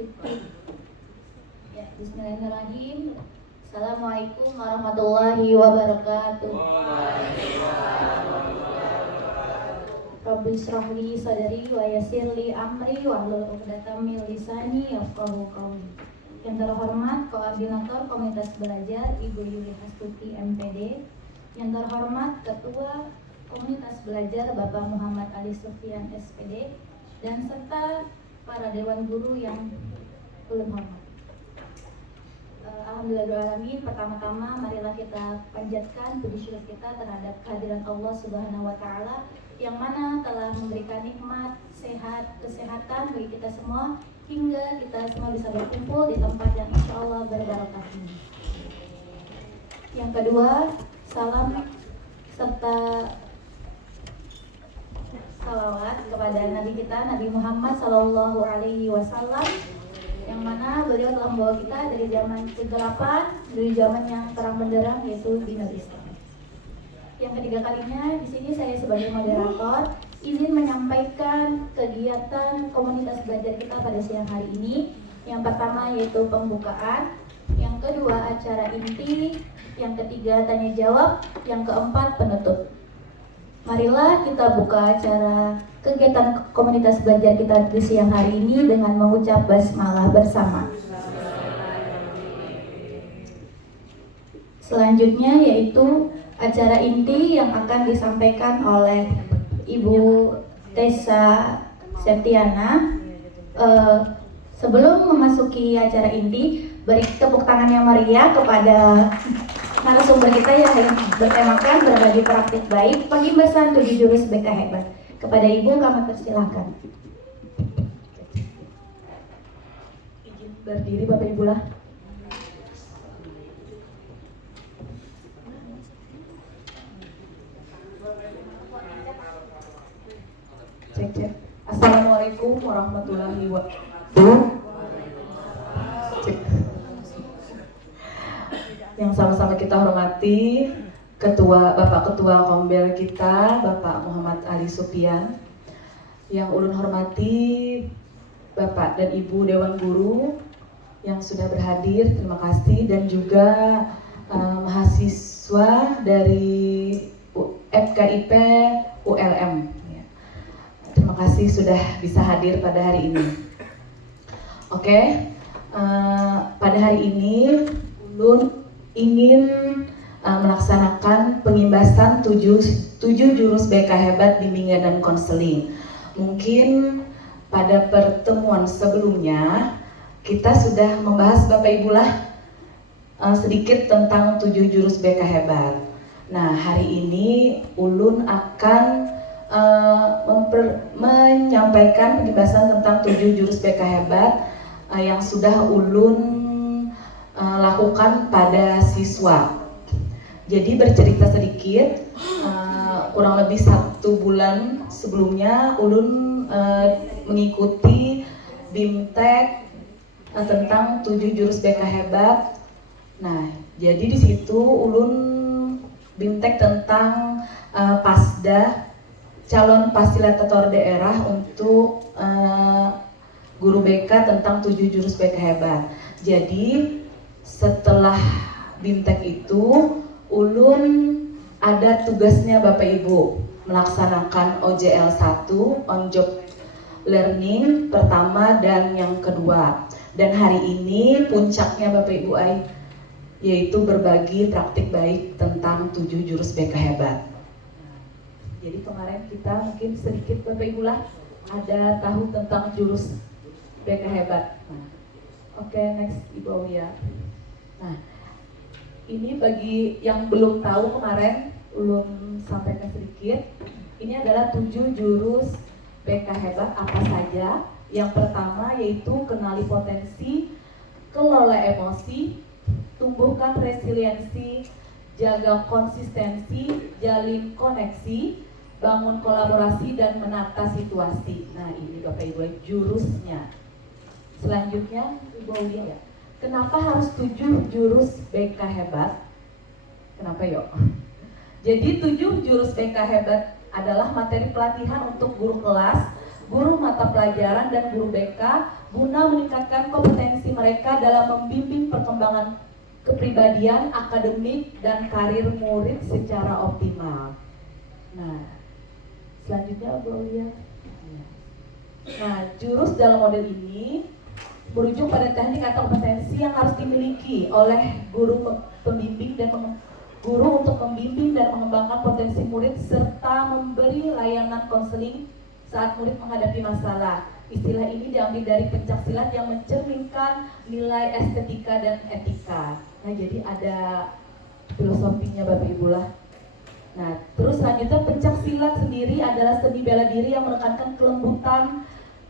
Ya, bismillahirrahmanirrahim. Assalamualaikum warahmatullahi wabarakatuh. Rabbi shrah li sadri wa yassir li amri wahlul 'uqdatam min lisani yafqahu qawli. Yang terhormat Koordinator Komunitas Belajar Ibu Yuli Hastuti MPD, yang terhormat Ketua Komunitas Belajar Bapak Muhammad Ali Sufyan SPD, dan serta para Dewan Guru yang belum hormat. Alhamdulillahirrahmanirrahim. Pertama-tama marilah kita panjatkan puji syukur kita terhadap kehadiran Allah Subhanahu wa Ta'ala yang mana telah memberikan nikmat kesehatan bagi kita semua hingga kita semua bisa berkumpul di tempat yang insya Allah berbarokah ini. Yang kedua, salam serta salawat kepada Nabi kita, Nabi Muhammad Sallallahu Alaihi Wasallam, yang mana beliau telah membawa kita dari zaman kegelapan dari zaman yang terang benderang, yaitu di negeri Islam. Yang ketiga kalinya di sini saya sebagai moderator izin menyampaikan kegiatan komunitas belajar kita pada siang hari ini. Yang pertama yaitu pembukaan, yang kedua acara inti, yang ketiga tanya jawab, yang keempat penutup. Marilah kita buka acara kegiatan komunitas belajar kita di siang hari ini dengan mengucap basmalah bersama. Selanjutnya yaitu acara inti yang akan disampaikan oleh Ibu Tessa Septiana. Sebelum memasuki acara inti, beri tepuk tangan yang meriah kepada narasumber kita yang bertemakan berbagi praktik baik pengimbasan 7 jurus BK hebat. Kepada Ibu kami persilahkan. Izin berdiri Bapak Ibu lah. Cek. Assalamualaikum warahmatullahi wabarakatuh. Yang sama-sama kita hormati Bapak Ketua Kombel kita, Bapak Muhammad Ali Sufyan. Yang ulun hormati Bapak dan Ibu Dewan Guru yang sudah berhadir, terima kasih. Dan juga mahasiswa dari FKIP ULM. Terima kasih sudah bisa hadir pada hari ini. Oke, pada hari ini ulun ingin melaksanakan pengimbasan 7 jurus BK hebat bimbingan dan konseling. Mungkin pada pertemuan sebelumnya kita sudah membahas Bapak Ibu lah sedikit tentang 7 jurus BK hebat. Nah, hari ini ulun akan menyampaikan pengimbasan tentang 7 jurus BK hebat yang sudah ulun lakukan pada siswa. Jadi bercerita sedikit, kurang lebih 1 bulan sebelumnya ulun mengikuti BIMTEK tentang 7 jurus BK hebat. Nah, jadi di situ ulun BIMTEK tentang PASDA, calon fasilitator daerah untuk guru BK tentang 7 jurus BK hebat. Jadi setelah BIMTEK itu ulun ada tugasnya Bapak Ibu melaksanakan OJL 1, on job learning pertama dan yang kedua. Dan hari ini puncaknya Bapak Ibu yaitu berbagi praktik baik tentang 7 jurus BK hebat. Jadi kemarin kita mungkin sedikit Bapak Ibu lah ada tahu tentang jurus BK hebat. Oke, next Ibu Aulia. Nah, ini bagi yang belum tahu, kemarin ulun sampaikan sedikit. Ini adalah 7 jurus BK hebat apa saja. Yang pertama yaitu kenali potensi, kelola emosi, tumbuhkan resiliensi, jaga konsistensi, jalin koneksi, bangun kolaborasi dan menata situasi. Nah, ini Bapak Ibu jurusnya. Selanjutnya Ibu Aulia ya. Kenapa harus 7 jurus BK hebat? Kenapa yuk? Jadi 7 jurus BK hebat adalah materi pelatihan untuk guru kelas, guru mata pelajaran dan guru BK guna meningkatkan kompetensi mereka dalam membimbing perkembangan kepribadian, akademik, dan karir murid secara optimal. Nah, selanjutnya Bu Aulia. Nah, jurus dalam model ini berujung pada teknik atau kompetensi yang harus dimiliki oleh guru pembimbing dan guru untuk membimbing dan mengembangkan potensi murid serta memberi layanan konseling saat murid menghadapi masalah. Istilah ini diambil dari pencaksilat yang mencerminkan nilai estetika dan etika. Nah, jadi ada filosofinya Bapak Ibu lah. Nah, terus selanjutnya pencaksilat sendiri adalah seni bela diri yang menekankan kelembutan,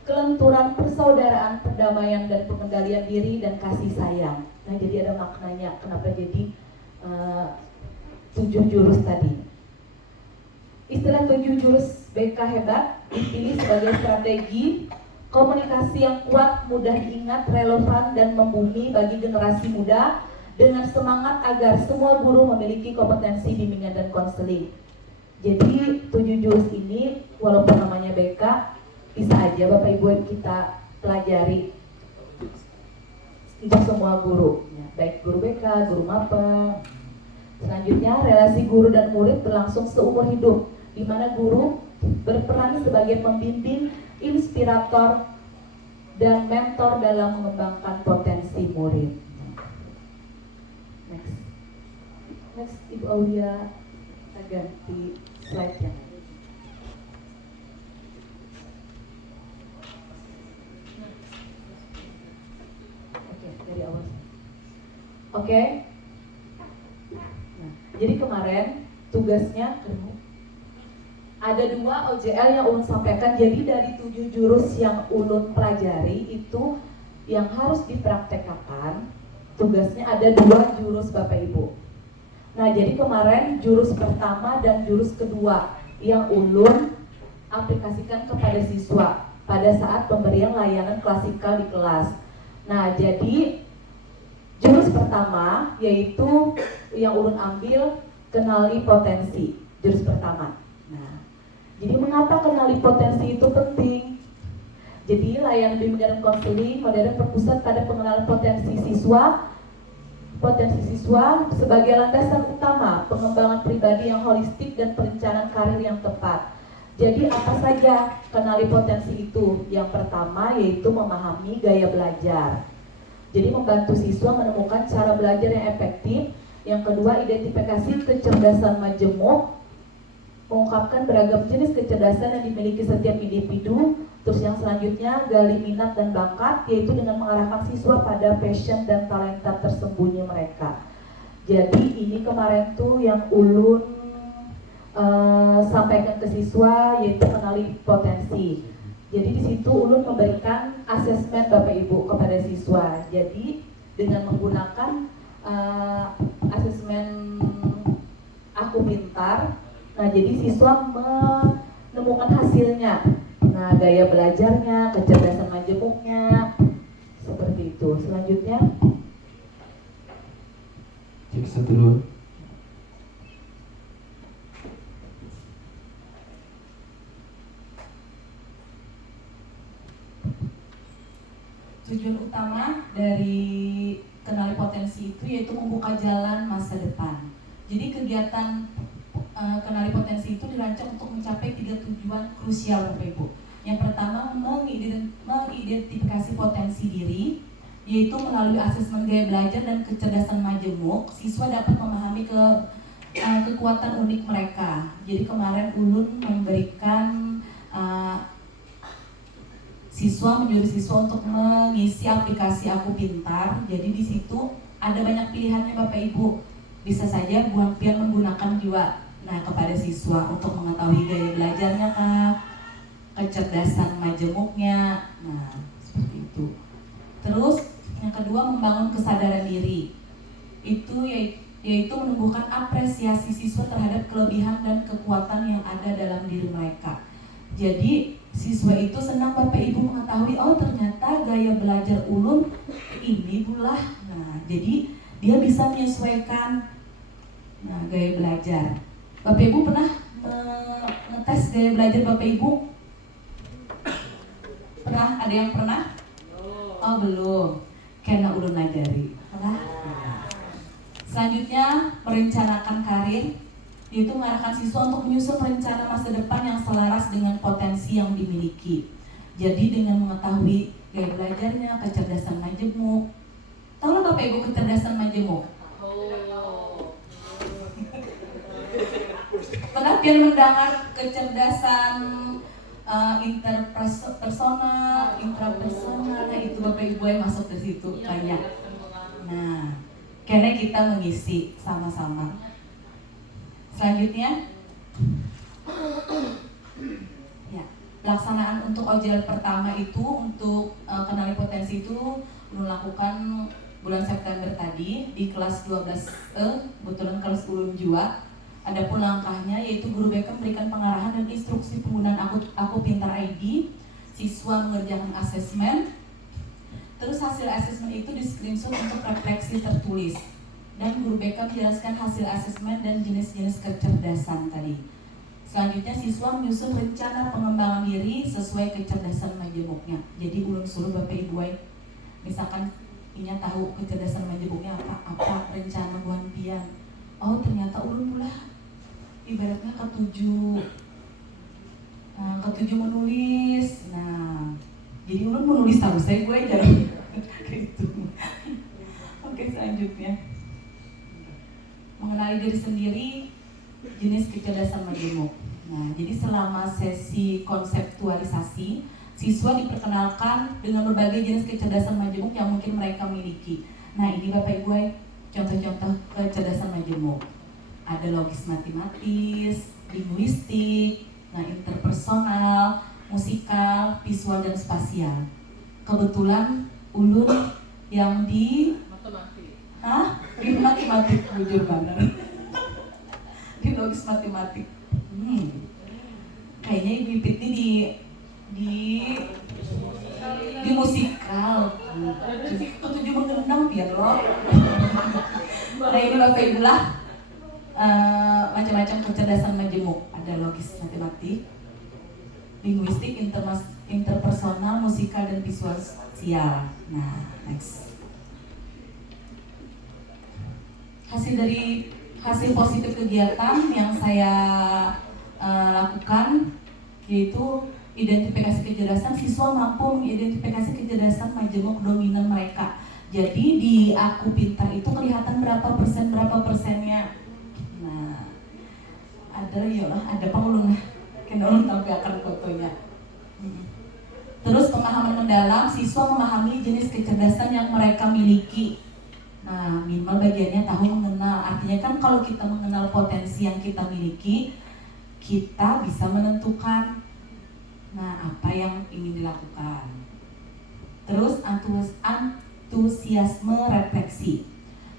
kelenturan, persaudaraan, perdamaian, dan pengendalian diri dan kasih sayang. Nah, jadi ada maknanya kenapa jadi 7 jurus tadi. Istilah 7 jurus BK hebat dipilih sebagai strategi komunikasi yang kuat, mudah diingat, relevan, dan membumi bagi generasi muda dengan semangat agar semua guru memiliki kompetensi bimbingan dan konseling. Jadi 7 jurus ini walaupun namanya BK, bisa aja Bapak Ibu kita pelajari untuk semua guru, baik guru BK, guru MAPA. Selanjutnya, relasi guru dan murid berlangsung seumur hidup, di mana guru berperan sebagai pembimbing, inspirator, dan mentor dalam mengembangkan potensi murid. Next Ibu Aulia, kita ganti slide-nya. Oke, dari awal. Oke. Nah, jadi kemarin tugasnya ada 2 OJL yang Ulun sampaikan. Jadi dari 7 jurus yang Ulun pelajari itu yang harus dipraktekkan, tugasnya ada 2 jurus Bapak Ibu. Nah, jadi kemarin jurus pertama dan jurus kedua yang Ulun aplikasikan kepada siswa pada saat pemberian layanan klasikal di kelas. Nah, jadi jurus pertama yaitu yang Ulun ambil kenali potensi, jurus pertama. Nah, jadi mengapa kenali potensi itu penting? Jadi layanan bimbingan dan konseling modern berpusat pada pengenalan potensi siswa sebagai landasan utama pengembangan pribadi yang holistik dan perencanaan karir yang tepat. Jadi apa saja kenali potensi itu? Yang pertama yaitu memahami gaya belajar. Jadi membantu siswa menemukan cara belajar yang efektif. Yang kedua, identifikasi kecerdasan majemuk, mengungkapkan beragam jenis kecerdasan yang dimiliki setiap individu. Terus yang selanjutnya, gali minat dan bakat, yaitu dengan mengarahkan siswa pada passion dan talenta tersembunyi mereka. Jadi ini kemarin tuh yang Ulun sampaikan ke siswa, yaitu kenali potensi. Jadi di situ Ulun memberikan asesmen Bapak Ibu kepada siswa. Jadi dengan menggunakan asesmen Aku Pintar, nah jadi siswa menemukan hasilnya. Nah, gaya belajarnya, kecerdasan majemuknya, seperti itu. Selanjutnya, cek 1 dulu. tujuan utama dari kenali potensi itu yaitu membuka jalan masa depan. Jadi kegiatan kenali potensi itu dirancang untuk mencapai 3 tujuan krusial Bapak Ibu. Yang pertama, mengidentifikasi potensi diri, yaitu melalui asesmen gaya belajar dan kecerdasan majemuk, siswa dapat memahami kekuatan unik mereka. Jadi kemarin Ulun memberikan menyuruh siswa untuk mengisi aplikasi Aku Pintar. Jadi di situ ada banyak pilihannya Bapak Ibu. Bisa saja biar menggunakan juga. Nah, kepada siswa untuk mengetahui gaya belajarnya kah, kecerdasan majemuknya. Nah, seperti itu. Terus yang kedua, membangun kesadaran diri. Itu yaitu menumbuhkan apresiasi siswa terhadap kelebihan dan kekuatan yang ada dalam diri mereka. Jadi siswa itu senang Bapak Ibu mengetahui, oh ternyata gaya belajar Ulun ini pula. Nah, jadi dia bisa menyesuaikan gaya belajar. Bapak Ibu pernah ngetes gaya belajar Bapak Ibu? Pernah? Ada yang pernah? Oh belum. Karena ulun ngajari. Pernah? Selanjutnya, merencanakan karir, yaitu mengarahkan siswa untuk menyusun rencana masa depan yang selaras dengan potensi yang dimiliki. Jadi dengan mengetahui gaya belajarnya, kecerdasan majemuk. Tahu lah Bapak Ibu kecerdasan majemuk? Pernah pian mendengar kecerdasan interpersonal, intrapersonal, nah itu Bapak Ibu yang masuk ke situ banyak. Nah, karena kita mengisi sama-sama. Selanjutnya, ya, pelaksanaan untuk OJL pertama itu untuk kenali potensi itu melakukan bulan September tadi di kelas 12E, kebetulan kelas ulun jua. Adapun langkahnya yaitu guru BK memberikan pengarahan dan instruksi penggunaan Aku Pintar ID, siswa mengerjakan asesmen, terus hasil asesmen itu di screenshot untuk refleksi tertulis, dan guru BK menjelaskan hasil asesmen dan jenis-jenis kecerdasan tadi. Selanjutnya siswa menyusun rencana pengembangan diri sesuai kecerdasan majemuknya. Jadi ulun suruh Bapak Ibu, misalkan inya tahu kecerdasan majemuknya apa rencana buan pian. Oh ternyata ulun pula ibaratnya ketujuh menulis. Nah, jadi ulun menulis tahu saya gue jarang gitu. Oke, selanjutnya mengenali diri sendiri, jenis kecerdasan majemuk. Nah, jadi selama sesi konseptualisasi, siswa diperkenalkan dengan berbagai jenis kecerdasan majemuk yang mungkin mereka miliki. Nah, ini Bapak Ibu contoh-contoh kecerdasan majemuk. Ada logis matematis, linguistik, nah interpersonal, musikal, visual dan spasial. Kebetulan ulun yang di di matematik jujur banget. Di logis matematik. Kayaknya Ibu Ipit ini di musikal. Ketujuh mengenang biar loh. Nah ini Bapak Ibu lah. Macam-macam kecerdasan majemuk, ada logis matematik, linguistik, interpersonal, musikal dan visual spasial. Nah, next. Hasil positif kegiatan yang saya lakukan yaitu identifikasi kecerdasan. Siswa mampu mengidentifikasi kecerdasan majemuk dominan mereka. Jadi di Aku Pintar itu kelihatan berapa persennya. Nah, ada pengulun kena ulun tampilkan fotonya. Terus pemahaman mendalam, siswa memahami jenis kecerdasan yang mereka miliki. Nah, minimal bagiannya tahu mengenal. Artinya kan kalau kita mengenal potensi yang kita miliki, kita bisa menentukan apa yang ingin dilakukan. Terus antusiasme refleksi,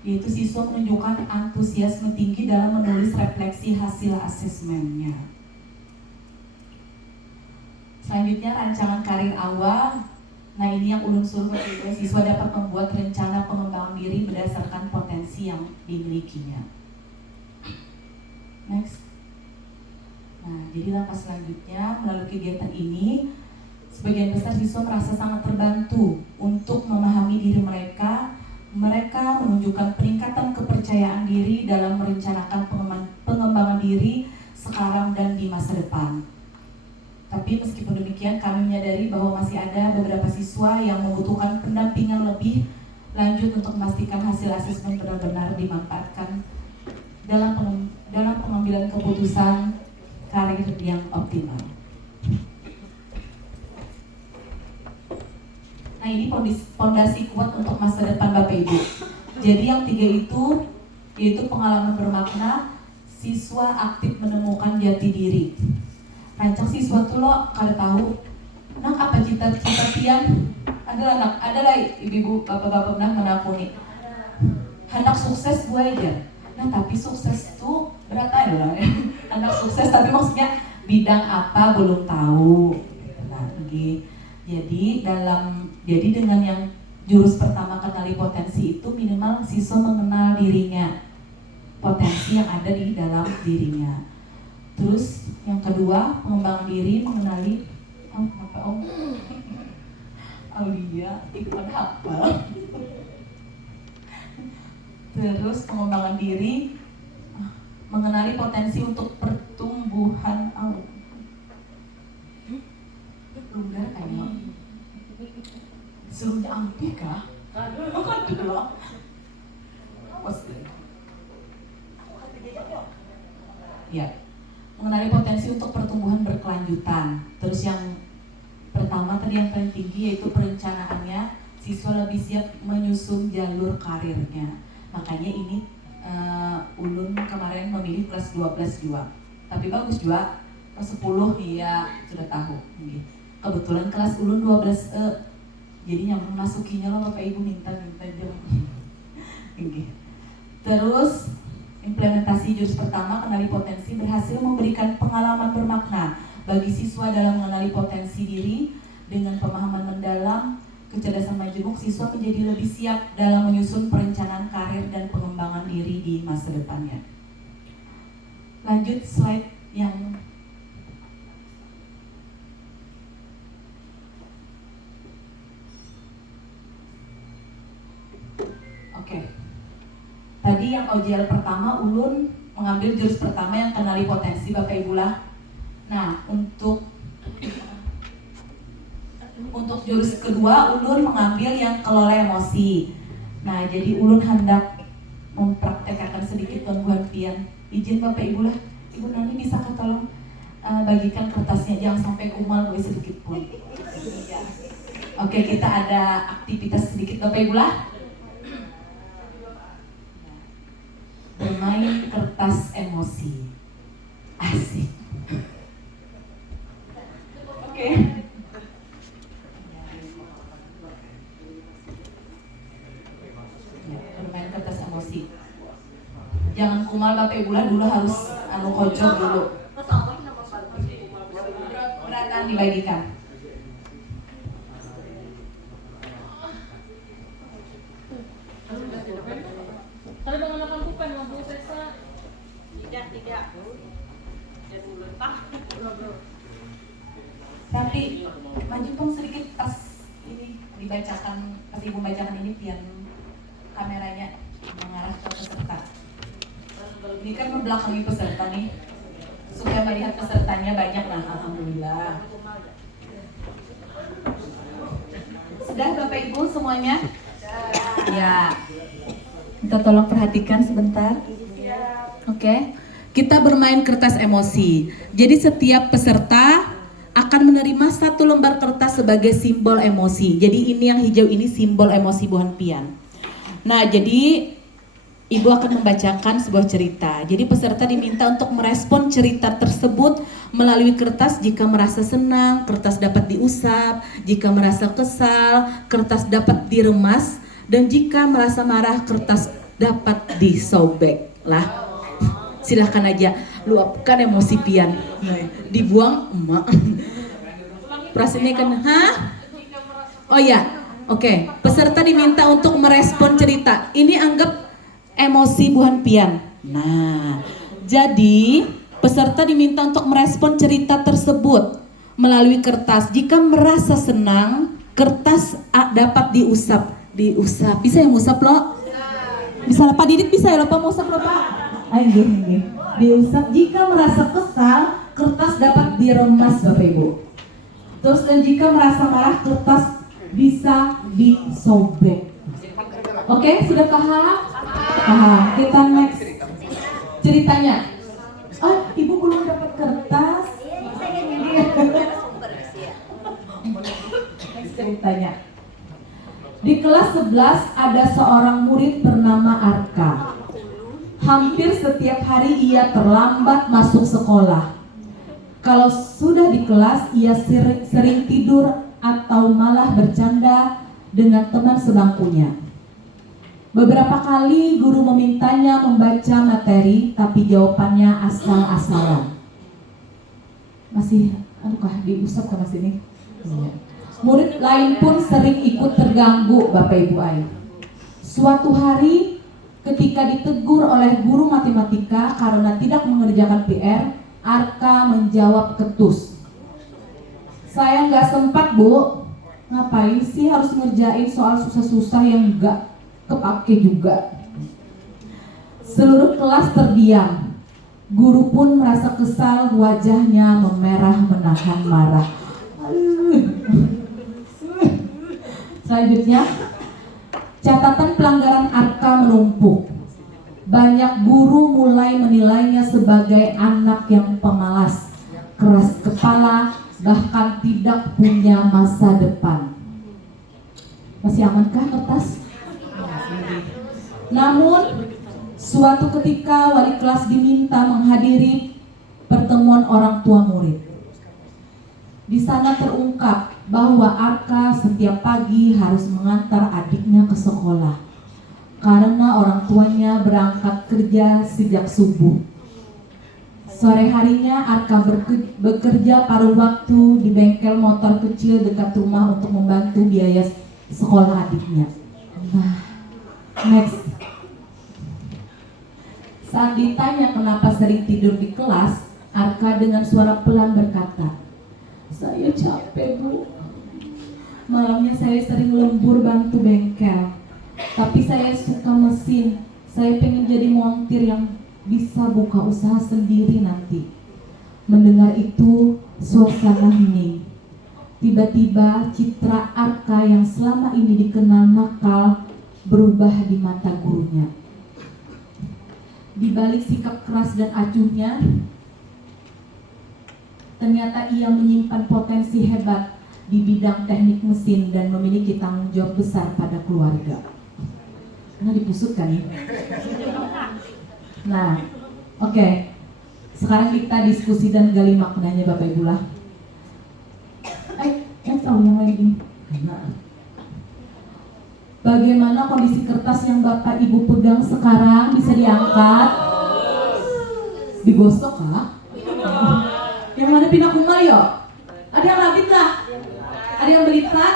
yaitu siswa menunjukkan antusiasme tinggi dalam menulis refleksi hasil asesmennya. Selanjutnya rancangan karir awal. Nah ini yang ulun suruh siswa dapat membuat rencana pengembangan diri berdasarkan potensi yang dimilikinya. Next. Nah jadi langkah selanjutnya melalui kegiatan ini, sebagian besar siswa merasa sangat terbantu untuk memahami diri mereka. Mereka menunjukkan peningkatan kepercayaan diri dalam merencanakan pengembangan diri sekarang dan di masa depan. Tapi meskipun demikian, kami menyadari bahwa masih ada beberapa siswa yang membutuhkan pendampingan lebih lanjut untuk memastikan hasil asesmen benar-benar dimanfaatkan dalam pengambilan keputusan karir yang optimal. Nah ini fondasi kuat untuk masa depan Bapak Ibu. Jadi yang 3 itu yaitu pengalaman bermakna, siswa aktif menemukan jati diri. Rancang siswa tuh lo kada tahu, nak apa cita-cita pian? Adalah ibu-ibu, bapak-bapak pernah menakuni. Hendak sukses gue aja. Nah tapi sukses tuh berat aja lah. Hendak sukses tapi maksudnya bidang apa belum tahu. Nah, jadi dengan yang jurus pertama kenali potensi itu minimal siswa mengenal dirinya, potensi yang ada di dalam dirinya. Terus yang kedua pengembangan diri mengenali Aulia, Iqbal hafal. Terus pengembangan diri, mengenali potensi untuk pertumbuhan awal. Belum ada kayaknya. Seluruhnya ambil kah? Aduh loh. Ya, mengenali potensi untuk pertumbuhan berkelanjutan. Terus yang pertama tadi yang paling tinggi yaitu perencanaannya, siswa lebih siap menyusun jalur karirnya. Makanya ini Ulun kemarin memilih kelas 12 juga. Tapi bagus juga, kelas 10 ya sudah tahu. Kebetulan kelas Ulun 12 jadi nyambung masukinya loh Bapak Ibu minta jam. Terus implementasi jurus pertama, kenali potensi, berhasil memberikan pengalaman bermakna bagi siswa dalam mengenali potensi diri. Dengan pemahaman mendalam, kecerdasan majemuk, siswa menjadi lebih siap dalam menyusun perencanaan karir dan pengembangan diri di masa depannya. Lanjut slide yang oke. Tadi yang OJL pertama, Ulun mengambil jurus pertama yang kenali potensi Bapak Ibu lah. Nah, untuk jurus kedua, Ulun mengambil yang kelola emosi. Nah, jadi Ulun hendak mempraktekkan sedikit gangguan pian. Izin Bapak Ibu lah, Ibu nanti bisa tolong bagikan kertasnya, jangan sampai kumal boleh sedikit pun. Oke, kita ada aktivitas sedikit Bapak Ibu lah. Bermain kertas emosi. Asik. Oke. Bermain kertas emosi. Jangan kumal Bapak Ibu lah, dulu harus kocok dulu. Beratan dibagikan. Kalau dengan akan bukan mampu pesa tidak dan bulan pak Tapi maju pun sedikit pas ini dibacakan, pas Ibu bacakan ini pian kameranya mengarah ke peserta. Ini kan membelakangi peserta nih, supaya melihat pesertanya banyak. Nah, alhamdulillah. Sudah Bapak Ibu semuanya? Ya. Kita tolong perhatikan sebentar. Oke. Kita bermain kertas emosi. Jadi setiap peserta akan menerima satu lembar kertas sebagai simbol emosi. Jadi ini yang hijau ini simbol emosi buhan pian. Nah, jadi Ibu akan membacakan sebuah cerita. Jadi peserta diminta untuk merespon cerita tersebut melalui kertas. Jika merasa senang, kertas dapat diusap. Jika merasa kesal, kertas dapat diremas. Dan jika merasa marah, kertas dapat disobek lah. Silahkan aja luapkan emosi pian. Dibuang emak. Perasaannya kan, hah? Oh ya, oke. Peserta diminta untuk merespon cerita. Ini anggap emosi buhan pian. Nah, jadi peserta diminta untuk merespon cerita tersebut melalui kertas. Jika merasa senang, kertas dapat diusap. Bisa yang ngusap lo? Bisa Pak Didit bisa ya lo Pak ngusap lo Pak? Ayo diusap. Jika merasa kesal, kertas dapat diremas Bapak Ibu. Terus dan jika merasa marah, kertas bisa disobek. Oke, sudah paham? Paham. Kita next ceritanya. Oh, Ibu belum dapat kertas. Next ceritanya. Di kelas 11 ada seorang murid bernama Arka. Hampir setiap hari ia terlambat masuk sekolah. Kalau sudah di kelas, ia sering tidur atau malah bercanda dengan teman sebangkunya. Beberapa kali guru memintanya membaca materi, tapi jawabannya asal-asalan. Masih, diusap ke mas ini? Iya. Murid lain pun sering ikut terganggu Bapak Ibu Ai. Suatu hari ketika ditegur oleh guru matematika karena tidak mengerjakan PR, Arka menjawab ketus. Saya nggak sempat Bu, Ngapain sih harus ngerjain soal susah-susah yang gak kepake juga. Seluruh kelas terdiam. Guru pun merasa kesal, wajahnya memerah menahan marah. Selanjutnya, catatan pelanggaran Arka menumpuk. Banyak guru mulai menilainya sebagai anak yang pemalas, keras kepala, bahkan tidak punya masa depan. Masih amankah kertas? Namun, suatu ketika wali kelas diminta menghadiri pertemuan orang tua murid. Di sana terungkap bahwa Arka setiap pagi harus mengantar adiknya ke sekolah karena orang tuanya berangkat kerja sejak subuh. Sore harinya Arka bekerja paruh waktu di bengkel motor kecil dekat rumah untuk membantu biaya sekolah adiknya. Nah, next. Saat ditanya kenapa sering tidur di kelas, Arka dengan suara pelan berkata, "Saya capek, Bu. Malamnya saya sering lembur bantu bengkel. Tapi saya suka mesin. Saya pengen jadi montir yang bisa buka usaha sendiri nanti." Mendengar itu, suasana hening. Tiba-tiba citra Arka yang selama ini dikenal nakal berubah di mata gurunya. Di balik sikap keras dan acuhnya, ternyata ia menyimpan potensi hebat di bidang teknik mesin dan memiliki tanggung jawab besar pada keluarga. Karena dipusutkan ya. Nah, oke. Sekarang kita diskusi dan gali maknanya Bapak Ibu lah. Yang lagi. Nah. Bagaimana kondisi kertas yang Bapak Ibu pegang sekarang? Bisa diangkat? Digosok kah? Yang mana pindah kumal ya? Ada yang labit lah? Ada yang belitan?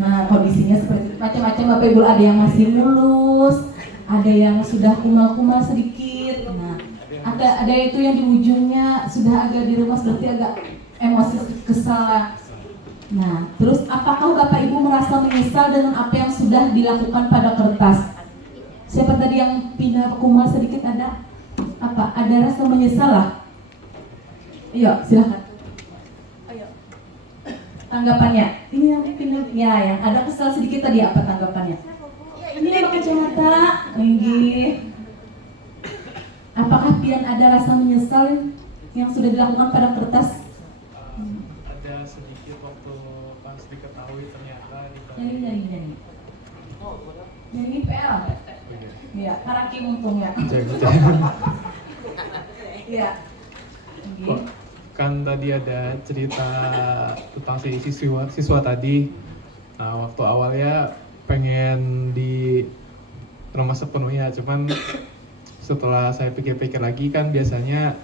Nah, kondisinya seperti macam-macam Bapak Ibu. Ada yang masih mulus, ada yang sudah kumal-kumal sedikit. Nah, ada itu yang di ujungnya sudah agak diremas, berarti agak emosi kesal. Nah, terus apakah Bapak Ibu merasa menyesal dengan apa yang sudah dilakukan pada kertas? Siapa tadi yang pindah kumal sedikit ada? Apa? Ada rasa menyesal lah? Ayo, silakan. Ayo. Tanggapannya? Ini yang pindah, ya, yang ada kesal sedikit tadi apa tanggapannya? Ini yang pakai kacamata, tinggi. Apakah Pian ada rasa menyesal yang sudah dilakukan pada kertas? Ada sedikit waktu pas diketahui ternyata Nyanyi. Nyanyi PL. Iya, karaki untungnya. Iya. Kan tadi ada cerita tentang si siswa tadi. Nah, waktu awalnya pengen di rumah sepenuhnya, cuman setelah saya pikir-pikir lagi kan biasanya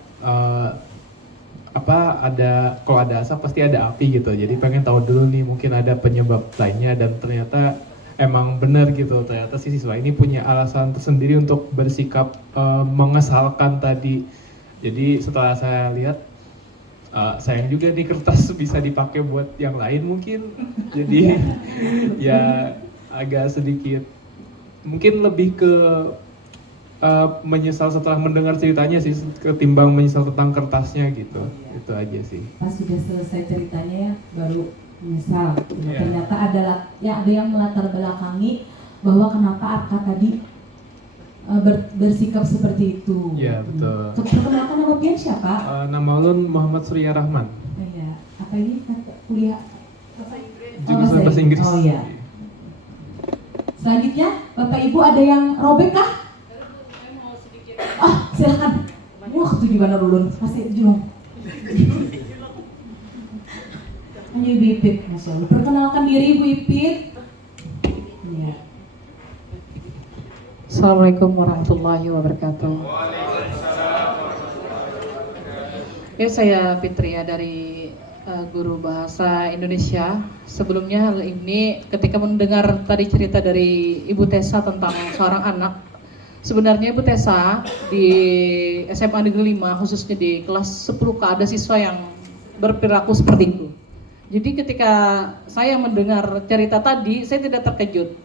kalau ada asap pasti ada api gitu. Jadi pengen tahu dulu nih mungkin ada penyebab lainnya, dan ternyata emang benar gitu. Ternyata si siswa ini punya alasan tersendiri untuk bersikap mengesalkan tadi. Jadi setelah saya lihat sayang juga nih kertas bisa dipakai buat yang lain mungkin. Jadi ya agak sedikit mungkin lebih ke menyesal setelah mendengar ceritanya sih ketimbang menyesal tentang kertasnya gitu. Itu aja sih. Pas sudah selesai ceritanya ya baru menyesal. Yeah. Ternyata ada yang melatar belakangi bahwa kenapa Arka tadi bersikap seperti itu. Iya, betul. Perkenalkan nama Pian siapa? Nama ulun Muhammad Surya Rahman. Iya. Apa ini kuliah? Jurusan bahasa Inggris. Oh iya. Selanjutnya Bapak Ibu ada yang robek kah? Silakan. Wah, itu gimana dulu? Masih julung. Hanya Ibu Ipit, Masya Allah. Perkenalkan diri Ibu Ipit. Iya. Assalamualaikum warahmatullahi wabarakatuh. Ya, saya Fitria dari Guru Bahasa Indonesia. Sebelumnya hal ini ketika mendengar tadi cerita dari Ibu Tessa tentang seorang anak, sebenarnya Ibu Tessa di SMA Negeri 5 khususnya di kelas 10K ada siswa yang berperilaku seperti itu. Jadi ketika saya mendengar cerita tadi, saya tidak terkejut.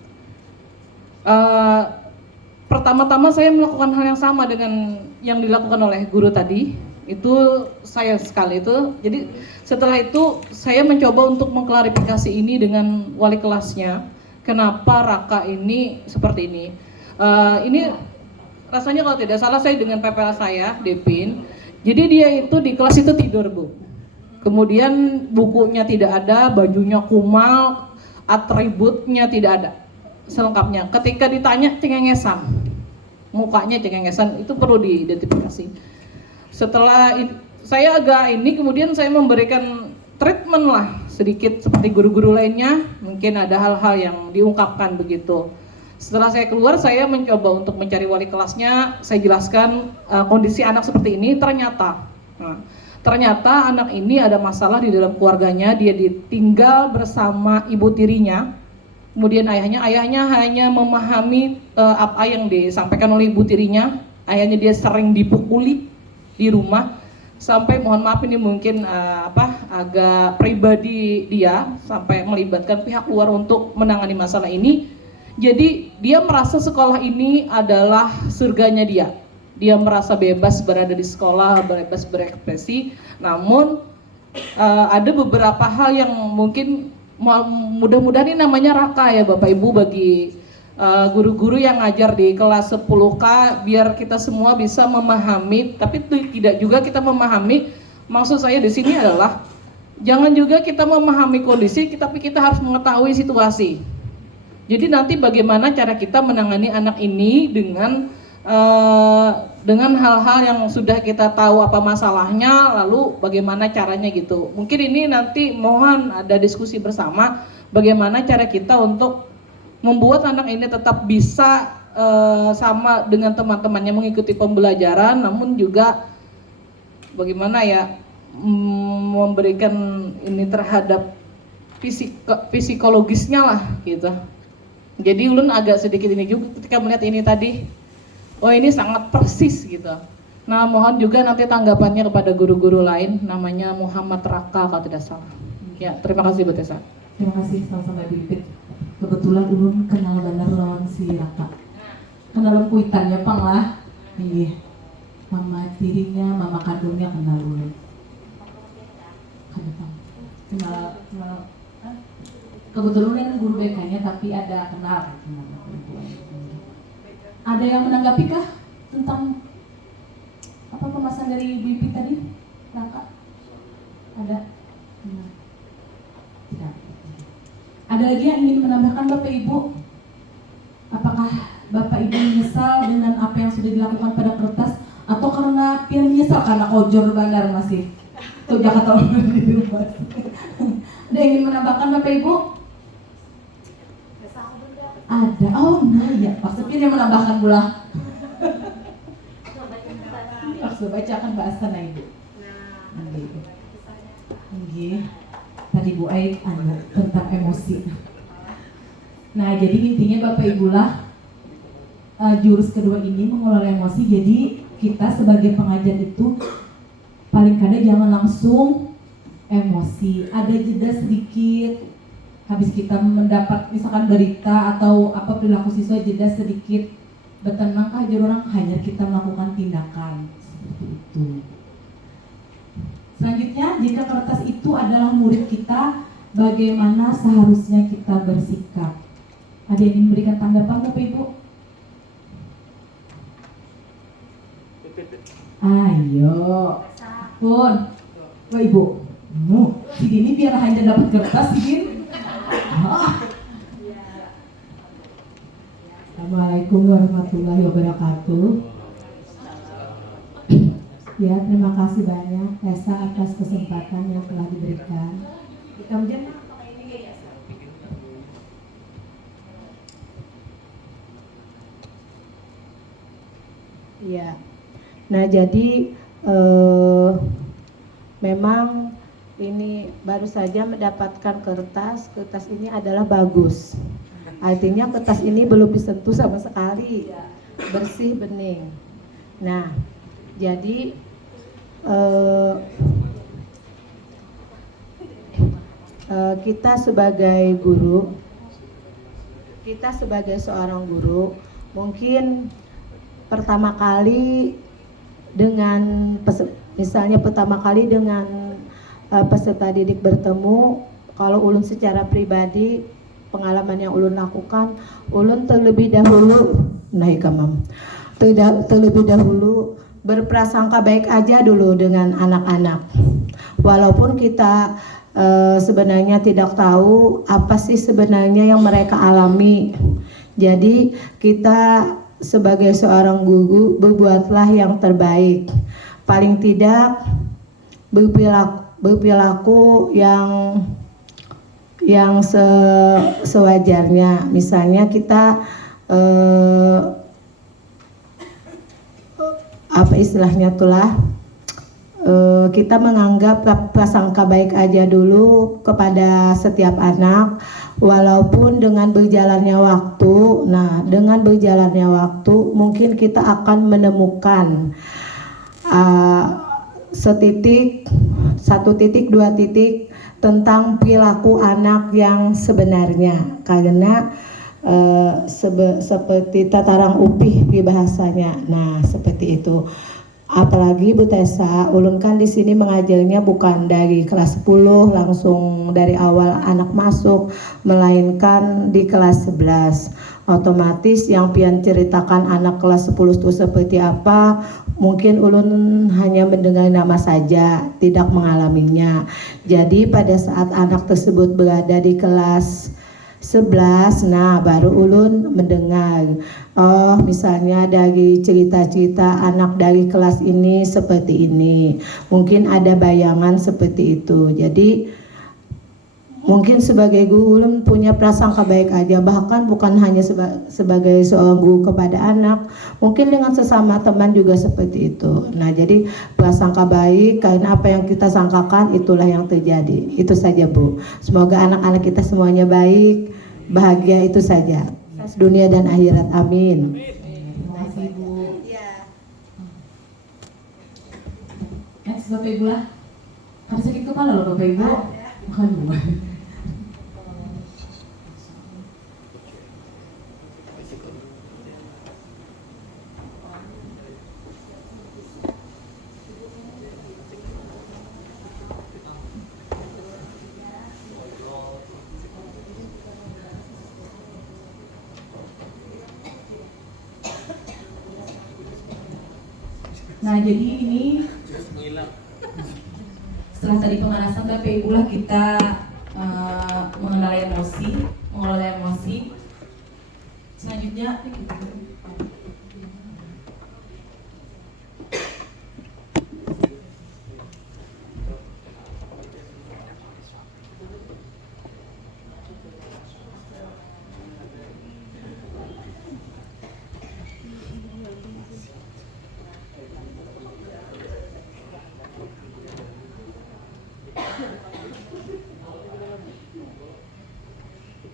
Pertama-tama saya melakukan hal yang sama dengan yang dilakukan oleh guru tadi. Itu saya sekali itu. Jadi setelah itu saya mencoba untuk mengklarifikasi ini dengan wali kelasnya. Kenapa Raka ini seperti ini? Ini rasanya kalau tidak salah saya dengan PPL saya, Depin. Jadi dia itu di kelas itu tidur, Bu. Kemudian bukunya tidak ada, bajunya kumal, atributnya tidak ada, selengkapnya. Ketika ditanya cengengesan, mukanya cengengesan, itu perlu diidentifikasi. Setelah saya agak ini, kemudian saya memberikan treatment lah sedikit seperti guru-guru lainnya, mungkin ada hal-hal yang diungkapkan begitu. Setelah saya keluar, saya mencoba untuk mencari wali kelasnya, saya jelaskan kondisi anak seperti ini. Ternyata anak ini ada masalah di dalam keluarganya, dia ditinggal bersama ibu tirinya. Kemudian ayahnya hanya memahami apa yang disampaikan oleh ibu tirinya. Ayahnya dia sering dipukuli di rumah, sampai mohon maaf ini mungkin agak pribadi dia, sampai melibatkan pihak luar untuk menangani masalah ini. Jadi dia merasa sekolah ini adalah surganya dia. Dia merasa bebas berada di sekolah, bebas berekspresi. Namun ada beberapa hal yang mungkin mudah-mudahan ini namanya Raka ya Bapak Ibu bagi guru-guru yang ngajar di kelas 10K, biar kita semua bisa memahami, tapi tidak juga kita memahami. Maksud saya di sini adalah jangan juga kita memahami kondisi, tapi kita harus mengetahui situasi. Jadi nanti bagaimana cara kita menangani anak ini dengan hal-hal yang sudah kita tahu apa masalahnya, lalu bagaimana caranya gitu. Mungkin ini nanti mohon ada diskusi bersama bagaimana cara kita untuk membuat anak ini tetap bisa sama dengan teman-temannya mengikuti pembelajaran, namun juga bagaimana ya memberikan ini terhadap psikologisnya lah gitu. Jadi ulun agak sedikit ini juga ketika melihat ini tadi, oh ini sangat persis gitu. Nah mohon juga nanti tanggapannya kepada guru-guru lain, namanya Muhammad Raka kalau tidak salah. Ya terima kasih Bu Tessa. Terima kasih sama-sama Bibit. Kebetulan ulun kenal benar lawan si Raka. Kenal kuitannya pang lah. Iya. Mama tirinya, mama kandungnya kenal ulun. Kenal. Kebetulan guru BK-nya tapi ada kenal. Ada yang menanggapi kah tentang apa pembahasan dari Bibit tadi? Raka? Ada? Tidak. Ada lagi yang ingin menambahkan Bapak Ibu? Apakah Bapak Ibu menyesal dengan apa yang sudah dilakukan pada kertas, atau karena dia menyesal karena ojor bandar masih tuh Jakarta di rumah? Ada yang ingin menambahkan Bapak Ibu? Ada. Oh nah ya, Pak Sepir yang menambahkan pula. Pak bacakan bahasan Ibu. Nggih. Tadi Bu Aik tentang emosi. Nah, jadi intinya Bapak Ibu lah jurus kedua ini mengelola emosi. Jadi kita sebagai pengajar itu paling kadang jangan langsung emosi. Ada jeda sedikit. Habis kita mendapat misalkan berita atau apa perilaku siswa, jeda sedikit, bertenangkah aja orang, hanya kita melakukan tindakan seperti itu. Selanjutnya, jika kertas itu adalah murid kita, bagaimana seharusnya kita bersikap? Ada yang ingin memberikan tanggapan Bapak Ibu? Ayo, Pun, Bapak Ibu, ini biar hanya dapat kertas segini. Assalamualaikum warahmatullahi wabarakatuh. Ya, terima kasih banyak Tessa atas kesempatan yang telah diberikan. Kemudian ya. Nah, jadi memang ini baru saja mendapatkan kertas ini adalah bagus. Artinya kertas ini belum disentuh sama sekali, bersih, bening. Nah, jadi kita sebagai guru, kita sebagai seorang guru, mungkin pertama kali dengan misalnya pertama kali dengan peserta didik bertemu, kalau ulun secara pribadi pengalaman yang ulun lakukan, ulun terlebih dahulu terlebih dahulu berprasangka baik aja dulu dengan anak-anak, walaupun kita sebenarnya tidak tahu apa sih sebenarnya yang mereka alami. Jadi kita sebagai seorang guru berbuatlah yang terbaik, paling tidak berperilaku yang sewajarnya. Misalnya kita apa istilahnya itulah, kita menganggap prasangka baik aja dulu kepada setiap anak, walaupun dengan berjalannya waktu. Nah, dengan berjalannya waktu mungkin kita akan menemukan satu titik, dua titik tentang perilaku anak yang sebenarnya, karena seperti tatarang upih di bahasanya. Nah, seperti itu. Apalagi Bu Tessa, ulun kan di sini mengajarnya bukan dari kelas 10 langsung dari awal anak masuk, melainkan di kelas 11. Otomatis yang pian ceritakan anak kelas 10 itu seperti apa, mungkin ulun hanya mendengar nama saja, tidak mengalaminya. Jadi pada saat anak tersebut berada di kelas 11, nah baru ulun mendengar, oh misalnya dari cerita-cerita anak dari kelas ini seperti ini, mungkin ada bayangan seperti itu. Jadi mungkin sebagai guru ulun punya prasangka baik aja, bahkan bukan hanya sebagai seorang guru kepada anak, mungkin dengan sesama teman juga seperti itu. Nah, jadi prasangka baik, karena apa yang kita sangkakan itulah yang terjadi. Itu saja Bu. Semoga anak-anak kita semuanya baik, bahagia, itu saja. Dunia dan akhirat, amin. Terima kasih Bu. Next Bapak Ibu lah. Kan sakit kepala loh Bapak Ibu. Bukan Bu. Nah, jadi ini setelah tadi pemanasan Bapak Ibu lah, kita mengelola emosi. Selanjutnya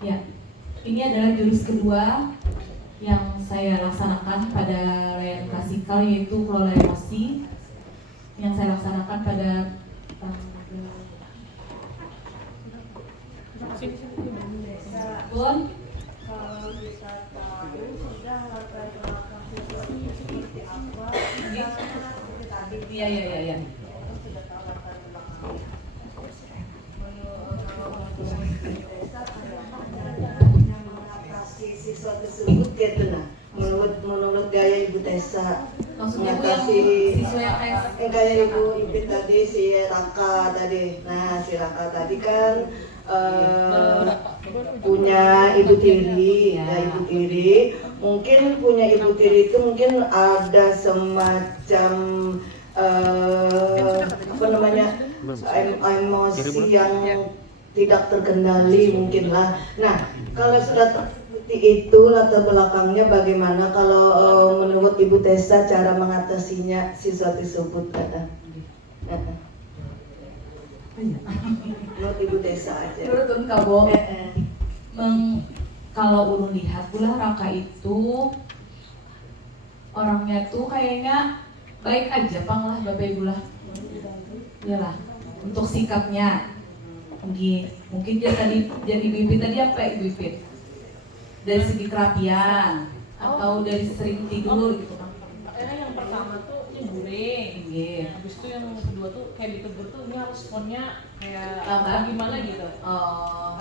ya, ini adalah jurus kedua yang saya laksanakan pada layanan klasikal, yaitu kelola emosi, yang saya laksanakan pada Bon. Kalau kita tahu sudah latar belakang situasi seperti apa, tadi Iya. sudah tahu latar belakangnya. Yang mengatasi siswa tersebut gitu nah, menurut gaya Ibu Tessa, Maksudnya Bu, yang mengatasi siswa yang kayak Ibu Ipit tadi, si Raka tadi. Nah, si Raka tadi kan punya ibu tiri, ya ibu tiri. Mungkin punya ibu tiri itu mungkin ada semacam apa namanya, emosi yang tidak terkendali mungkin lah. Nah, kalau sudah seperti itu latar belakangnya bagaimana kalau menurut Ibu Tessa cara mengatasinya siswa tersebut menurut Ibu Tessa aja. menurut Kabo, kalau ulun lihat pula Raka itu orangnya tuh kayaknya baik aja pang lah Bapak Ibu lah. Iyalah, untuk sikapnya. Mungkin dia tadi jadi bibit tadi apa Ibu Ipit? Dari segi kerapian atau dari sering tidur gitu kan? Yang pertama tuh nyemburin. Habis itu yang kedua tuh kayak ditegur tuh ini responnya kayak gimana gitu.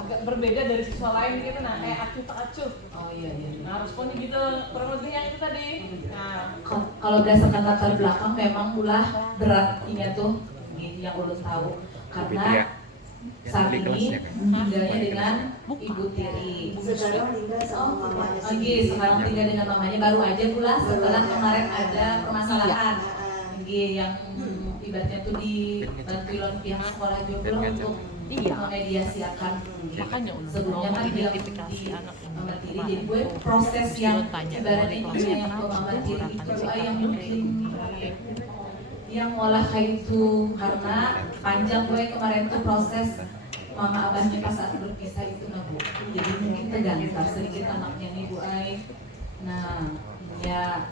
Agak berbeda dari siswa lain gitu, nah kayak acuh tak acuh. Iya. Nah responnya gitu kurang lebih yang itu tadi. Nah Kalau berdasarkan latar belakang memang ulah berat ini tuh yang ulun tahu karena saat ini tinggalnya dengan ibu tiri. Sekarang tinggal sama mamanya Sekarang tinggal dengan mamanya baru aja pula setelah kemarin ada permasalahan yang ibaratnya tuh dibantuin pihak sekolah juga untuk memediasikan. Sebelumnya kan dia di mama tiri, jadi gue proses yang ibaratnya yang ke mama tiri itu yang mungkin yang ngolah kayak itu karena panjang gue kemarin tuh proses mama abahnya pas saat berpisah itu nah Bu, jadi mungkin tergantar sedikit anaknya nih Bu Ai. Nah ya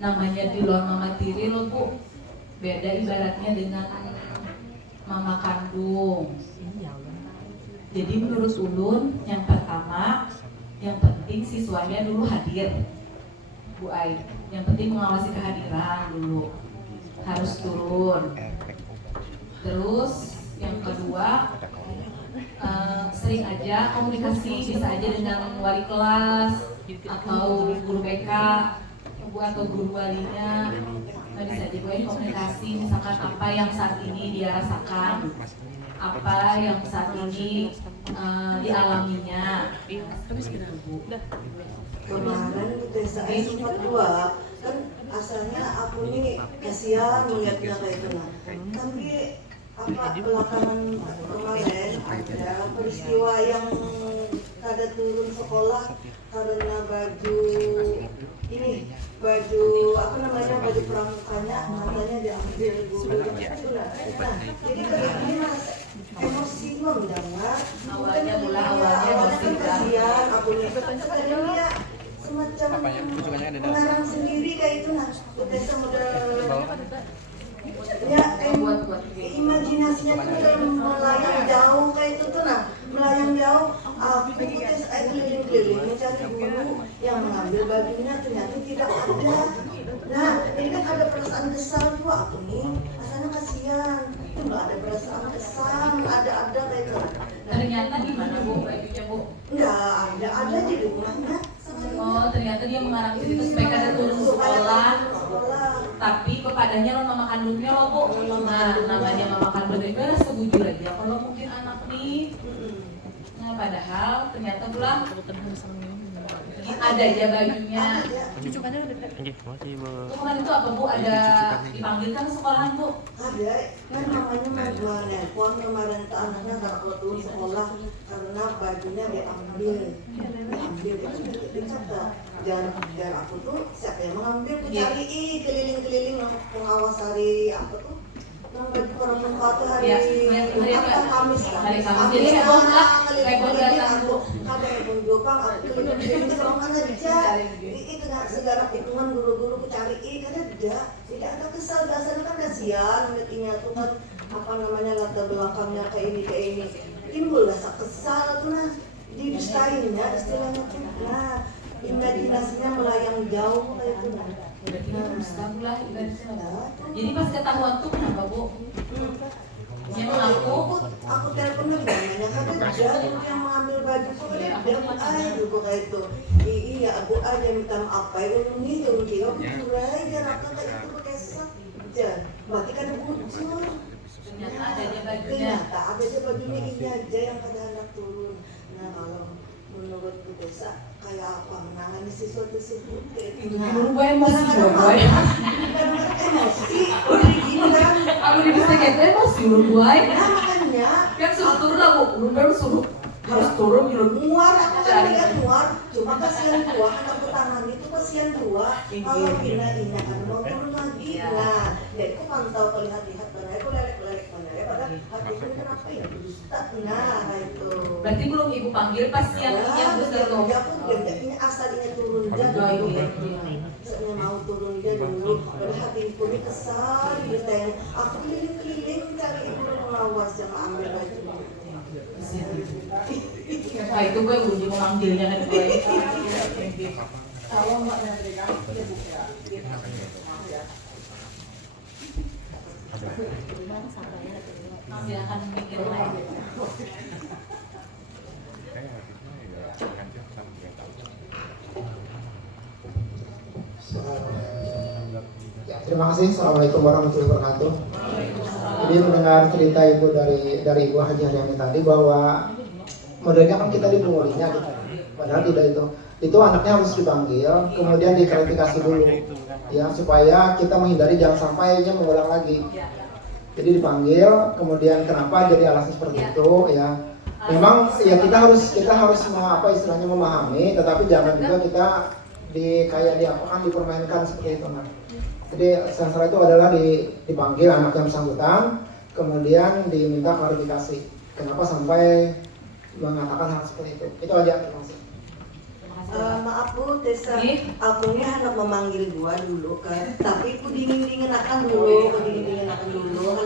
namanya di luar mama tiri lo Bu, beda ibaratnya dengan mama kandung. Jadi menurut ulun yang pertama yang penting siswanya dulu hadir Bu Ai, yang penting mengawasi kehadiran dulu harus turun. Terus yang kedua sering aja komunikasi, bisa aja dengan wali kelas atau guru BK atau guru walinya, bisa aja gue komunikasi misalkan apa yang saat ini dia rasakan, apa yang saat ini dialaminya. Kemarin saya sempat dua kan asalnya aku nih kasihan melihatnya kayak itu nah, tapi belakangan kemarin ada peristiwa yang kada turun sekolah karena baju baju pramukanya katanya diambil guru itu nah jadi ini mas emosi mendengar awalnya kan kasihan aku nih sekarang dia semacam mengarang sendiri kayak itu nah Tessa model ya imajinasinya tuh dalam melayang jauh kayak itu tuh nah melayang jauh aku Tessa keliling-keliling mencari guru yang mengambil bajunya ternyata tidak ada. Nah ini kan ada perasaan kesal tuh aku nih asalnya kasihan itu nggak ada perasaan kesal ada kayak itu Ternyata di mana Bu bajunya Bu? nggak ada di rumahnya. Oh, ternyata dia mengarang itu supaya kada turun sekolah. Tapi kepadanya lo mama kandungnya lo Bu. Nah, namanya mama kandung itu sebujur aja kalau mungkin anak nih. Nah, padahal ternyata pulang ada aja bajunya. Kemarin itu apa Bu? Ada dipanggilkan sekolahan Bu? Ada, kan namanya mau nelpon kemarin ke anaknya nggak mau turun sekolah karena bajunya diambil dia kata jangan aku tuh siapa yang mengambil aku cari keliling-keliling pengawas hari apa tuh yang baju orang tua tuh hari Kamis jadi heboh datang Bu. Ada heboh Jepang aku keliling-keliling serongan aja itu nggak segala hitungan guru-guru aku cari karena tidak ada kesal dasarnya kan kasihan meetingnya tuh kan apa namanya latar belakangnya kayak ini timbul rasa kesal tuh nah didustainya istilahnya tuh nah imajinasinya melayang jauh kayak itu nah Berarti dusta pula ibaratnya. Jadi pas ketahuan tuh kenapa Bu? Dia mengaku aku teleponnya namanya kan dia yang mengambil baju tuh dia dulu kayak itu iya aku aja minta maaf kayak ini tuh dia kurai dia raka kayak itu pakai sak berarti kan bujur ternyata ada aja bajunya. ternyata ada aja bajunya ini aja yang kada hendak turun. Nah kalau menurut Bu Desa kayak apa menangani siswa tersebut kayak itu Berubah emosi boy. emosi udah gini kan Aku bisa gitu emosi boy. nah makanya Kan suruh turun lah Bu, belum suruh harus turun muar aku kan lihat muar cuma kasihan gua kan aku tangan itu kasihan gua kalau Vina ini kan mau turun lagi nah jadi aku pantau lihat benar aku lelek benar pada hati itu kenapa ya dusta nah itu Berarti belum Ibu panggil pas yang booster tuh. aku ini asalnya turun aja misalnya mau turun dia dulu pada hati itu ini kesal gitu aku keliling-keliling cari ibu pengawas yang ambil baju Nah itu gue uji memanggilnya kan gue. Silakan mikir lagi. Ya, terima kasih. Assalamualaikum warahmatullahi wabarakatuh. Jadi mendengar cerita ibu dari ibu Haji Haryani tadi bahwa modelnya kan kita dipungulinya gitu. Padahal tidak itu anaknya harus dipanggil, kemudian diklarifikasi dulu, ya supaya kita menghindari jangan sampainya mengulang lagi. Jadi dipanggil, kemudian kenapa jadi alasan seperti itu, ya. Memang ya kita harus istilahnya memahami, tetapi jangan juga kita dipermainkan seperti itu, nah. Jadi salah itu adalah dipanggil anak yang bersangkutan, kemudian diminta klarifikasi kenapa sampai mengatakan hal seperti itu. Itu aja, terima kasih. Maaf Bu, Tessa, akunya hendak memanggil gua dulu kan, tapi ku dingin akan dulu, kan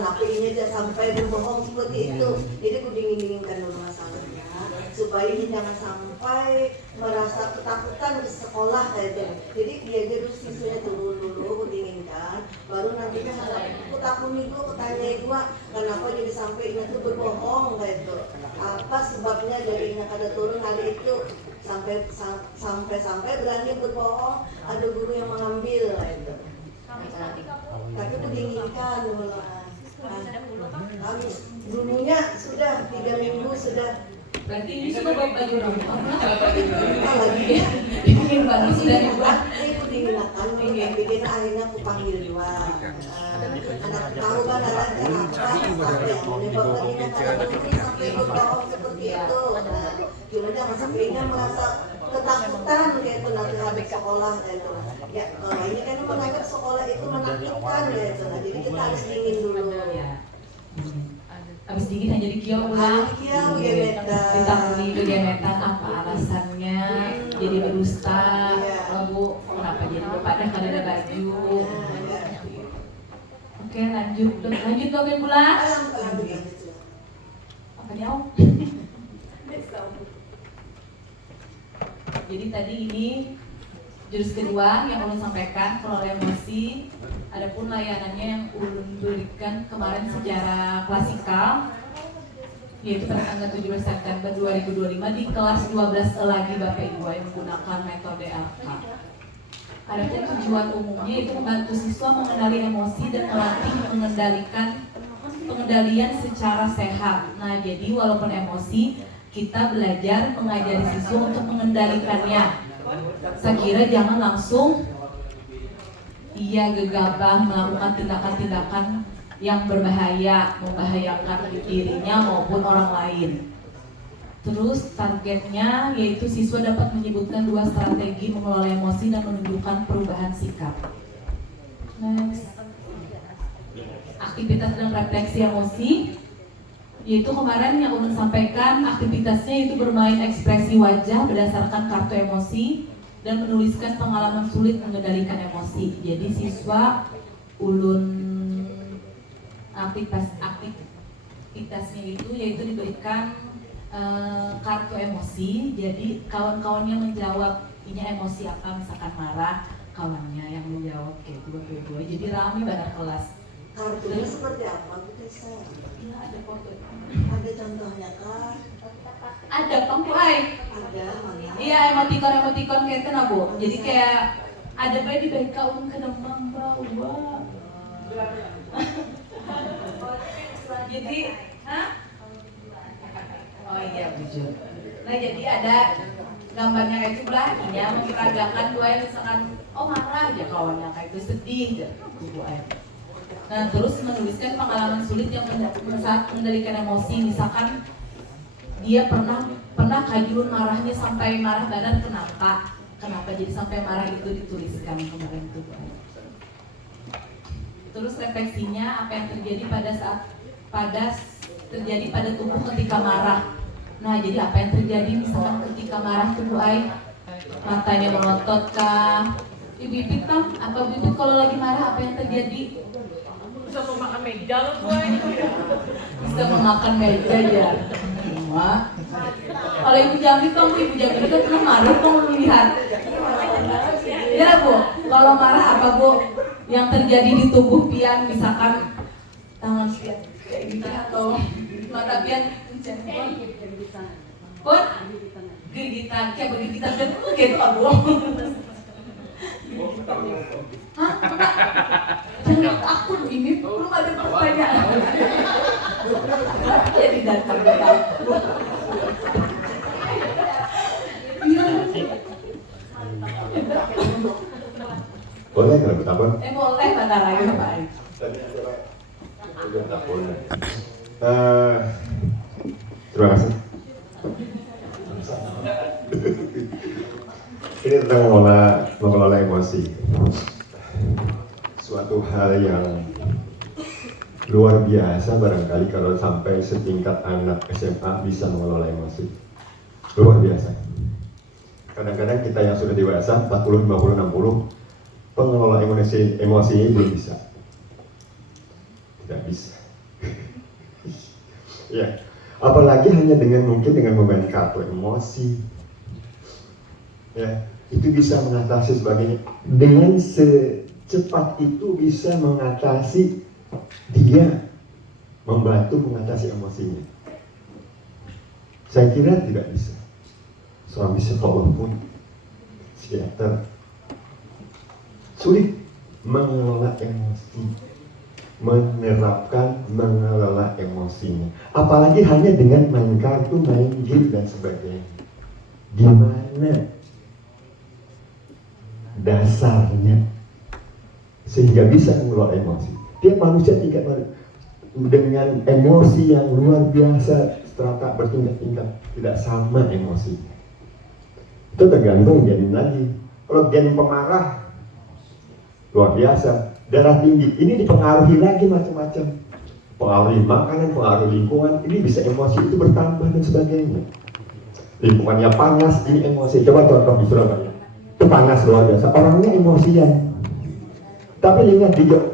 aku ini tidak sampai berbohong seperti itu, jadi ku dinginkan dulu masalahnya, supaya ini jangan sampai merasa ketakutan ke sekolah kayak itu. Jadi dia dulu siswanya turun dulu, ku dinginkan, baru nantinya aku takuni dulu, ku tanya gua, kenapa jadi sampai ini tuh berbohong kayak itu, apa sebabnya jadi ini kada turun hari itu. Sampai berani berbohong, ada guru yang mengambil itu. Tapi dinginkan dulu. Kami dulunya sudah 3 minggu sudah. Berarti ini sudah bawa baju dong. Lagi Bikin baru sudah dibuat. Itu dinginkan, bikin akhirnya aku panggil dua. Anak tahu kan ada kenapa sampai menyebabkan ini sampai berbohong seperti itu. Cuma jangan sampainya merasa ketakutan kayak itu nanti habis sekolah kayak itu. Ya kalau ini kan menganggap sekolah itu menakutkan kayak itu. Jadi kita harus dingin dulu. Habis dingin hanya jadi kiau ulang. Kiau gemetan. Ditangani kegemetan apa alasannya? Jadi berdusta. Bu, kenapa jadi bapak dan kada ada baju? Oke, lanjut dong ya Bulan. Apa nyau? Jadi tadi ini jurus kedua yang ulun sampaikan, pengelola emosi. Adapun layanannya yang ulun berikan kemarin secara klasikal, yaitu pada tanggal 17 September 2025 di kelas 12 lagi Bapak Ibu yang menggunakan metode LK. Adapun tujuan umumnya itu membantu siswa mengenali emosi dan melatih pengendalian secara sehat. Nah, jadi walaupun emosi, kita belajar mengajari siswa untuk mengendalikannya. Saya kira jangan langsung ia gegabah melakukan tindakan-tindakan yang berbahaya, membahayakan dirinya maupun orang lain. Terus targetnya yaitu siswa dapat menyebutkan 2 strategi mengelola emosi dan menunjukkan perubahan sikap. Next. Aktivitas dan refleksi emosi. Yaitu kemarin yang ulun sampaikan aktivitasnya itu bermain ekspresi wajah berdasarkan kartu emosi dan menuliskan pengalaman sulit mengendalikan emosi. Jadi siswa ulun aktivitasnya itu yaitu diberikan kartu emosi. Jadi kawan-kawannya menjawab ini emosi apa, misalkan marah, kawannya yang menjawab kayak dua. Jadi rame pada kelas. Kartunya seperti apa Bu Tessa? Ya, ada foto. Ada contohnya kan? Ada Pangku Ai. Ada mana? Iya, emoticon kayak itu nah Bu. Jadi kayak ada bayi di balik kaum ke demam bawa. Jadi, oh iya jujur. Nah jadi ada gambarnya kayak itu belah, ini memperagakan dua yang misalkan marah aja kawannya kayak itu sedih aja. Nah terus menuliskan pengalaman sulit yang saat mengendalikan emosi, misalkan dia pernah kajun marahnya sampai marah badan, kenapa jadi sampai marah, itu dituliskan kemarin itu. Terus refleksinya apa yang terjadi terjadi pada tubuh ketika marah. Nah jadi apa yang terjadi misalkan ketika marah tubuh Ai, matanya melotot kah, bibit kah, apa bibit kalau lagi marah apa yang terjadi? Bisa memakan meja loh boy. Bisa memakan meja ya. mah. Kalau ibu Jambi kamu ibu Jambi kan pernah marah kamu lihat. Ya Bu, kalau marah apa Bu yang terjadi di tubuh Pian, misalkan tangan Pian kayak gitu atau mata Pian pun gigitan kayak begitu kan gitu kan Bu. Hah? Jangan aku ini belum ada pertanyaan. Jadi datang. Boleh kalau bertapun? Boleh bentar lagi Pak. Terima kasih. Ini tentang mengelola emosi. Suatu hal yang luar biasa barangkali kalau sampai setingkat anak SMA bisa mengelola emosi. Luar biasa. Kadang-kadang kita yang sudah dewasa 40, 50, 60 pengelola emosi ini belum bisa. Tidak bisa. Ya, apalagi hanya mungkin dengan memain kartu emosi. Ya, itu bisa mengatasi sebagainya. Dengan secepat itu bisa mengatasi dia, membantu mengatasi emosinya. Saya kira tidak bisa. Suami psikolog pun, psikiater, sulit mengelola emosi, menerapkan mengelola emosinya. Apalagi hanya dengan main kartu, main game dan sebagainya. Di mana dasarnya sehingga bisa mengelola emosi? Tiap manusia dengan emosi yang luar biasa, strata bertingkat-tingkat, tidak sama emosinya. Itu tergantung gen lagi. Kalau gen pemarah luar biasa, darah tinggi, ini dipengaruhi lagi macam-macam, pengaruhi makanan, pengaruhi lingkungan, ini bisa emosi itu bertambah dan sebagainya. Lingkungannya panas, ini emosi. Coba contoh di Surabaya, itu panas luar biasa, orangnya emosian. Tapi lihat di Jawa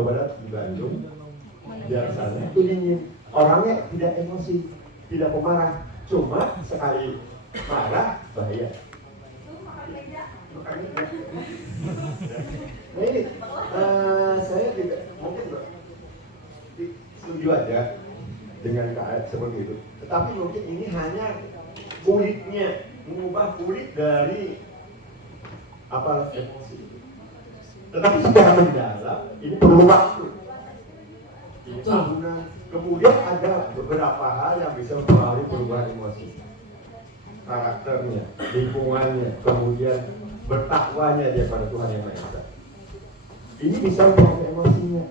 Barat, di Bandung, di sana itu dingin, orangnya tidak emosi, tidak pemarah, cuma sekali marah bahaya. Nah ini saya tidak mungkin setuju aja dengan keadaan seperti itu. Tetapi mungkin ini hanya kulitnya, mengubah kulit dari apa emosi itu. Tetapi secara mendalam ini perlu waktu. Ini tahunan. Kemudian ada beberapa hal yang bisa mempengaruhi perubahan emosi. Karakternya, lingkungannya, kemudian bertakwanya dia pada Tuhan Yang Maha Esa. Ini bisa mempengaruhi emosinya.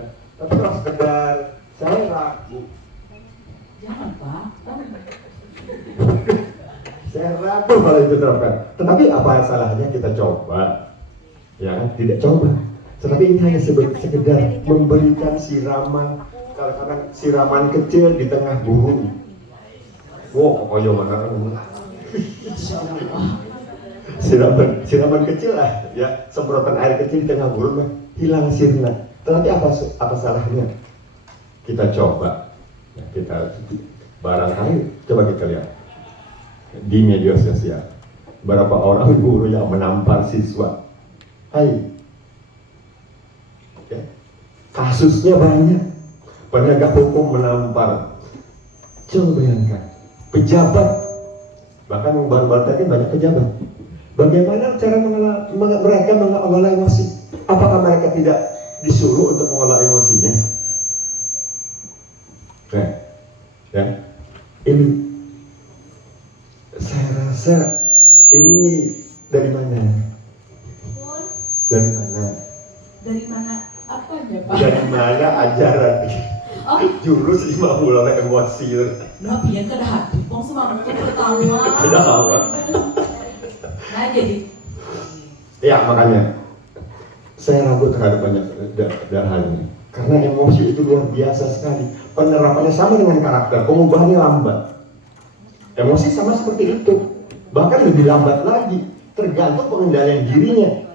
Nah, tapi kalau sekedar saya ragu, Jangan Pak. saya ragu kalau itu terapkan. Tetapi apa salahnya kita coba? Ya kan? Tidak coba. Tetapi ini hanya sekedar memberikan siraman, kadang-kadang siraman kecil di tengah burung. Wow, pokoknya mana siraman kecil lah, ya semprotan air kecil di tengah burung hilang sirna. Tetapi apa salahnya? Kita coba, ya, kita barangkali coba kita lihat di media sosial berapa orang guru yang menampar siswa. Hai, ya, kasusnya banyak. Penegak hukum menampar. Coba bayangkan, pejabat, bahkan baru-baru tadi banyak pejabat. Bagaimana cara mereka mengelola emosi? Apakah mereka tidak disuruh untuk mengelola emosinya? Nah, ya, ini saya rasa ini dari mana? Dari mana? Dari mana apanya Pak? Dari mana ajaran jurus 50 emosi? Nah, Pian kada hati, bang semangat pertama. Sudah apa? Nah jadi, Ya makanya saya ragu terhadap banyak hal ini. Karena emosi itu luar biasa sekali. Penerapannya sama dengan karakter, pengubahannya lambat. Emosi sama seperti itu, bahkan lebih lambat lagi. Tergantung pengendalian dirinya.